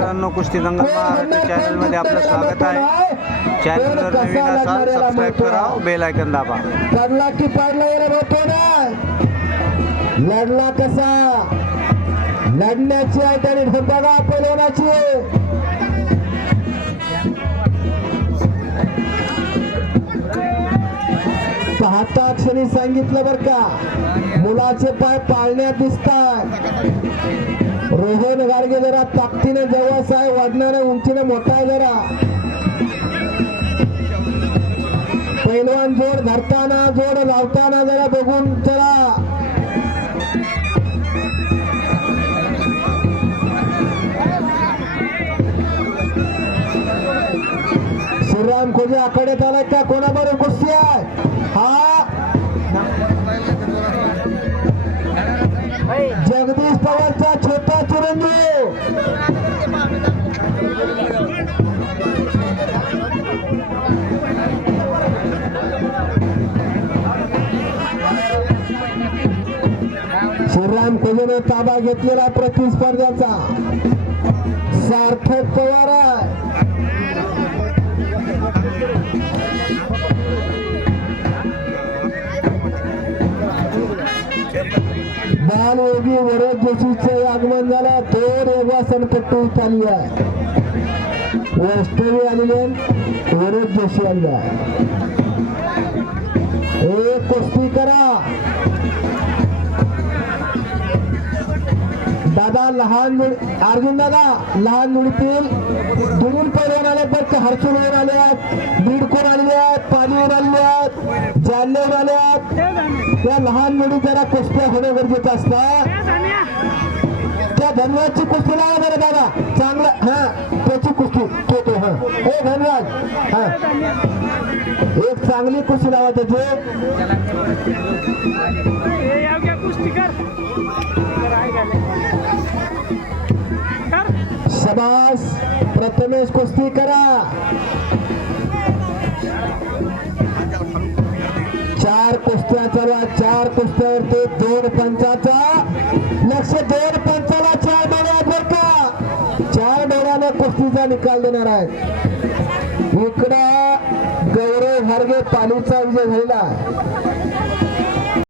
मित्रांनो, कुस्ती दंगल महाराष्ट्र चॅनल मध्ये आपलं स्वागत आहे. चॅनलवर नवीन असाल सबस्क्राईब करा, बेल आयकॉन दाबा. लढला की पाडला होतो ना, लढला कसा लढण्याची आहे त्याने ढोबगा पेलवण्याची. पाहता क्षणी सांगितलं बर का, मुलाचे पाय पाळण्यात दिसतात. रोहन गाडगे जरा ताकदीने जवळ आहे, वाढणाऱ्या उंचीने मोठा आहे जरा. पैलवान जोड धरताना जोड लावताना जरा बघून चला. श्रीराम खोजे आखाड्यात आलाय का, कोणाबरोबर कुस्ती आहे? हा जगदीश पवारचा छोटा चिरंजीव. श्रीराम खोजेने ताबा घेतलेला प्रतिस्पर्ध्याचा सार्थक पवार आहे. बालयोगी वरद जोशीचे आगमन झालं. दोन योगासनपट्टी चालली आहे. वैष्णवी आलेली आहे, वरद जोशी आली आहे. एक कुस्ती करा दादा. लहान अर्जुन दादा लहान मुलीतील दोन पैलवान आले, पण हरसूळवर आले आहेत, बीडकोर आलेले आहेत, पालीवर आलेले आहेत, जालन्यावर आले आहेत. त्या लहान मुली जरा कुस्त्या होणं गरजेचं असतं. त्या धनराजची कुस्ती लावा जरा दादा, चांगला. हा त्याची कुस्ती तो हा ए धनराज, हा एक चांगली कुस्ती लावा त्याची. शबास, प्रथमेश कुस्ती करा. 4 कुस्त्या चालू, 4 कुस्त्यावरती 2 पंचाचा लक्ष. 2 पंचाला 4 डोळ्या बर का, 4 डोळ्याने कुस्तीचा निकाल देणार आहे. इकडं गौरव हारगे पालीचा विजय झालेला.